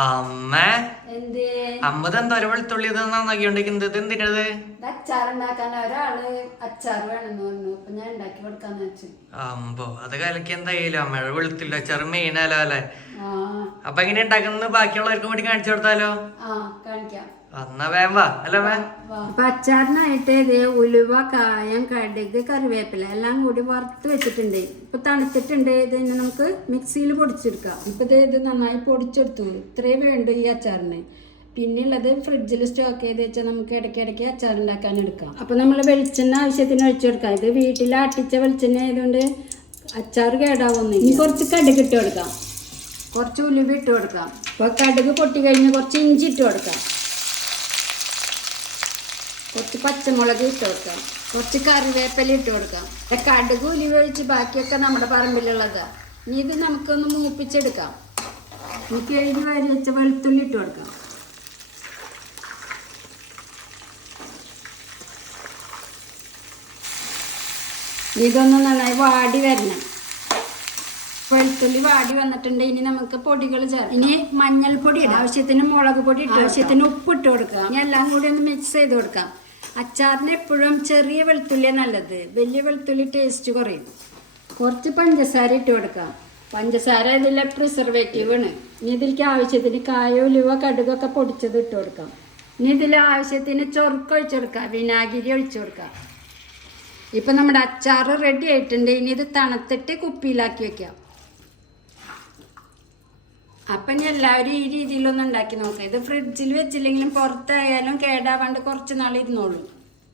അമ്മ അമ്മതെന്താ ഒരു വെളുത്തുള്ളി നന്നാക്കിക്കൊണ്ടിരിക്കുന്നത് എന്തിനത്? അച്ചാറുണ്ടാക്കാൻ ഒരാള് അച്ചാർ വേണമെന്ന് പറഞ്ഞു. അപ്പൊ ഞാൻ ഉണ്ടാക്കി കൊടുക്കാന്ന് വെച്ചു. അമ്പോ അത് കലക്കി എന്തായാലും അമ്മയുടെ വെളുത്തുള്ളി അച്ചാറ് മെയിനാലോ അല്ലെ? അപ്പൊ എങ്ങനെ ഉണ്ടാക്കുന്നത് ബാക്കിയുള്ളവർക്കും കൂടി കാണിച്ചു കൊടുത്താലോ? കാണിക്കാം. എന്നാ വേം വാ അല്ല അപ്പൊ അച്ചാറിനായിട്ട് ഇത് ഉലുവ, കായം, കടുക്, കറിവേപ്പില എല്ലാം കൂടി വറുത്ത് വെച്ചിട്ടുണ്ട്. ഇപ്പൊ തണുത്തിട്ടുണ്ട്. ഇത് നമുക്ക് മിക്സിയിൽ പൊടിച്ചെടുക്കാം. ഇപ്പൊ ഇത് നന്നായി പൊടിച്ചെടുത്തു. ഇത്രയും വേണ്ടു ഈ അച്ചാറിന്. പിന്നെയുള്ളത് ഫ്രിഡ്ജിൽ സ്റ്റോക്ക് ചെയ്ത് വെച്ചാൽ നമുക്ക് ഇടയ്ക്കിടയ്ക്ക് അച്ചാർ ഉണ്ടാക്കാൻ എടുക്കാം. അപ്പൊ നമ്മൾ വെളിച്ചെണ്ണ ആവശ്യത്തിന് ഒഴിച്ചെടുക്കാം. ഇത് വീട്ടിൽ ആട്ടിച്ച വെളിച്ചെണ്ണ ആയതുകൊണ്ട് അച്ചാർ കേടാവുന്നില്ല. ഇനി കുറച്ച് കടുക് ഇട്ട് കൊടുക്കാം, കുറച്ച് ഉലുവ ഇട്ട് കൊടുക്കാം. അപ്പൊ കടുക് പൊട്ടി കഴിഞ്ഞ് കുറച്ച് ഇഞ്ചി ഇട്ട് കൊടുക്കാം, കുറച്ച് പച്ചമുളക് ഇട്ട് കൊടുക്കാം, കുറച്ച് കറിവേപ്പില ഇട്ട് കൊടുക്കാം. കടുക് ഉലുവ ഒഴിച്ച് ബാക്കിയൊക്കെ നമ്മുടെ പറമ്പിലുള്ളതാ. ഇനി ഇത് നമുക്കൊന്ന് മൂപ്പിച്ചെടുക്കാം. നമുക്ക് എഴുതി വാരി വെച്ച വെളുത്തുള്ളി ഇട്ട് കൊടുക്കാം. ഇതൊന്ന് നന്നായി വാടി വരണം. വെളുത്തുള്ളി വാടി വന്നിട്ടുണ്ട്. ഇനി നമുക്ക് പൊടികൾ ചേർക്കാം. ഇനി മഞ്ഞൾപ്പൊടി ഇടാം, ആവശ്യത്തിന് മുളക് പൊടി ഇട്ട്, ആവശ്യത്തിന് ഉപ്പ് ഇട്ട് കൊടുക്കാം. ഇനി എല്ലാം കൂടി ഒന്ന് മിക്സ് ചെയ്ത് കൊടുക്കാം. അച്ചാറിന് എപ്പോഴും ചെറിയ വെളുത്തുള്ളിയാണ് നല്ലത്, വലിയ വെളുത്തുള്ളി ടേസ്റ്റ് കുറയും. കുറച്ച് പഞ്ചസാര ഇട്ട് കൊടുക്കാം. പഞ്ചസാര ഇതിലെ പ്രിസർവേറ്റീവ് ആണ്. ഇനി ഇതിലേക്ക് ആവശ്യത്തിന് കായ, ഉലുവ, കടുകൊക്കെ പൊടിച്ചത് ഇട്ട് കൊടുക്കാം. ഇനി ഇതിൽ ആവശ്യത്തിന് ചൊറുക്ക് ഒഴിച്ചെടുക്കാം, വിനാഗിരി ഒഴിച്ചു കൊടുക്കാം. ഇപ്പം നമ്മുടെ അച്ചാർ റെഡി ആയിട്ടുണ്ട്. ഇനി ഇത് തണുത്തിട്ട് കുപ്പിയിലാക്കി വെക്കാം. അപ്പം ഇനി എല്ലാവരും ഈ രീതിയിലൊന്നും ഉണ്ടാക്കി നോക്കാം. ഇത് ഫ്രിഡ്ജിൽ വെച്ചില്ലെങ്കിലും പുറത്തായാലും കേടാവാണ്ട് കുറച്ച് നാൾ ഇരുന്നോളൂ.